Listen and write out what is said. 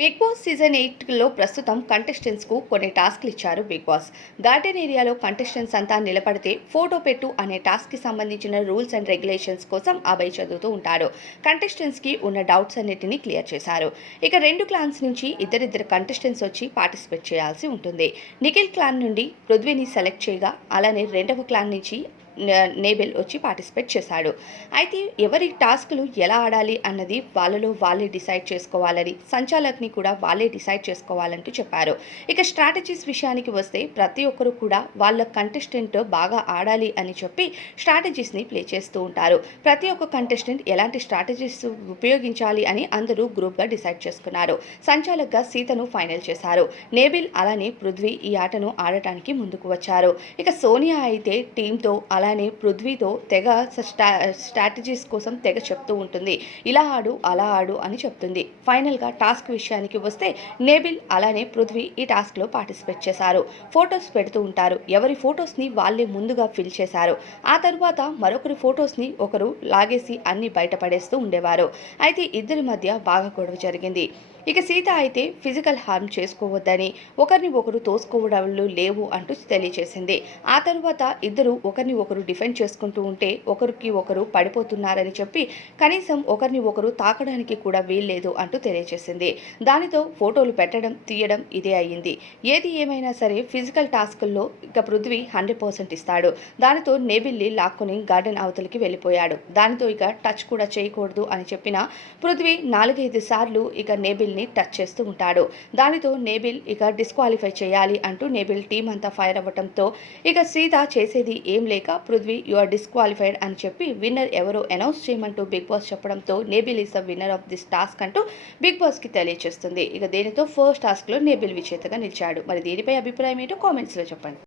Big boss season 8లో ప్రస్తుతం కంటెస్టెంట్స్కు కొన్ని టాస్క్లు ఇచ్చారు బిగ్ బాస్. గార్డెన్ ఏరియాలో కంటెస్టెంట్స్ అంతా నిలబడితే ఫోటో పెట్టు అనే టాస్క్కి సంబంధించిన రూల్స్ అండ్ రెగ్యులేషన్స్ కోసం అభయ్ చదువుతూ ఉంటారు. కంటెస్టెంట్స్కి ఉన్న డౌట్స్ అన్నిటినీ క్లియర్ చేశారు. ఇక 2 క్లాన్స్ నుంచి ఇద్దరిద్దరు కంటెస్టెంట్స్ వచ్చి పార్టిసిపేట్ చేయాల్సి ఉంటుంది. నిఖిల్ క్లాన్ నుండి పృథ్వీని సెలెక్ట్ చేయగా, అలానే రెండవ క్లాన్ నుంచి నేబెల్ వచ్చి పార్టిసిపేట్ చేశాడు. అయితే ఎవరి టాస్క్లు ఎలా ఆడాలి అన్నది వాళ్ళలో వాళ్ళే డిసైడ్ చేసుకోవాలని, సంచాలక్ని కూడా వాళ్ళే డిసైడ్ చేసుకోవాలంటూ చెప్పారు. ఇక స్ట్రాటజీస్ విషయానికి వస్తే ప్రతి ఒక్కరు కూడా వాళ్ళ కంటెస్టెంట్ బాగా ఆడాలి అని చెప్పి స్ట్రాటజీస్ని ప్లే చేస్తూ ఉంటారు. ప్రతి ఒక్క కంటెస్టెంట్ ఎలాంటి స్ట్రాటజీస్ ఉపయోగించాలి అని అందరూ గ్రూప్గా డిసైడ్ చేసుకున్నారు. సంచాలక్గా సీతను ఫైనల్ చేశారు. నేబిల్ అలానే పృథ్వీ ఈ ఆటను ఆడటానికి ముందుకు వచ్చారు. ఇక సోనియా అయితే టీంతో అలానే పృథ్వీతో తెగ స్ట్రాటజీస్ కోసం తెగ చెప్తూ ఉంటుంది. ఇలా ఆడు అలా ఆడు అని చెప్తుంది. ఫైనల్గా టాస్క్ విషయానికి వస్తే నేబిల్ అలానే పృథ్వీ ఈ టాస్క్లో పార్టిసిపేట్ చేశారు. ఫొటోస్ పెడుతూ ఉంటారు. ఎవరి ఫొటోస్ని వాళ్ళే ముందుగా ఫిల్ చేశారు. ఆ తర్వాత మరొకరి ఫొటోస్ని ఒకరు లాగేసి అన్ని బయటపడేస్తూ ఉండేవారు. అయితే ఇద్దరి మధ్య బాగా గొడవ జరిగింది. ఇక సీత అయితే ఫిజికల్ హార్మ్ చేసుకోవద్దని, ఒకరిని ఒకరు తోసుకోవడాలు లేవు అంటూ తెలియజేసింది. ఆ తరువాత ఇద్దరు ఒకరిని ఒకరు డిఫెండ్ చేసుకుంటూ ఉంటే ఒకరికి ఒకరు పడిపోతున్నారని చెప్పి కనీసం ఒకరిని ఒకరు తాకడానికి కూడా వీల్లేదు అంటూ తెలియజేసింది. దానితో ఫోటోలు పెట్టడం తీయడం ఇదే అయ్యింది. ఏది ఏమైనా సరే ఫిజికల్ టాస్కుల్లో ఇక పృథ్వీ 100% ఇస్తాడు. దానితో నేబిల్లి లాక్కుని గార్డెన్ అవతలికి వెళ్ళిపోయాడు. దానితో ఇక టచ్ కూడా చేయకూడదు అని చెప్పిన పృథ్వీ 4-5 సార్లు ఇక నేబిల్ టచ్ చేస్తూ ఉంటాడు. దానితో నేబిల్ ఇక డిస్క్వాలిఫై చేయాలి అంటూ నేబిల్ టీం అంతా ఫైర్ అవ్వడంతో ఇక సీత చేసేది ఏం లేక పృథ్వీ యు ఆర్ డిస్క్వాలిఫైడ్ అని చెప్పి విన్నర్ ఎవరో అనౌన్స్ చేయమంటూ బిగ్ బాస్ చెప్పడంతో Nabeel is the winner of this task అంటూ బిగ్ బాస్కి తెలియజేస్తుంది. ఇక దీనితో ఫస్ట్ టాస్క్లో నేబిల్ విజేతగా నిలిచాడు. మరి దీనిపై అభిప్రాయం ఏంటో కామెంట్స్లో చెప్పండి.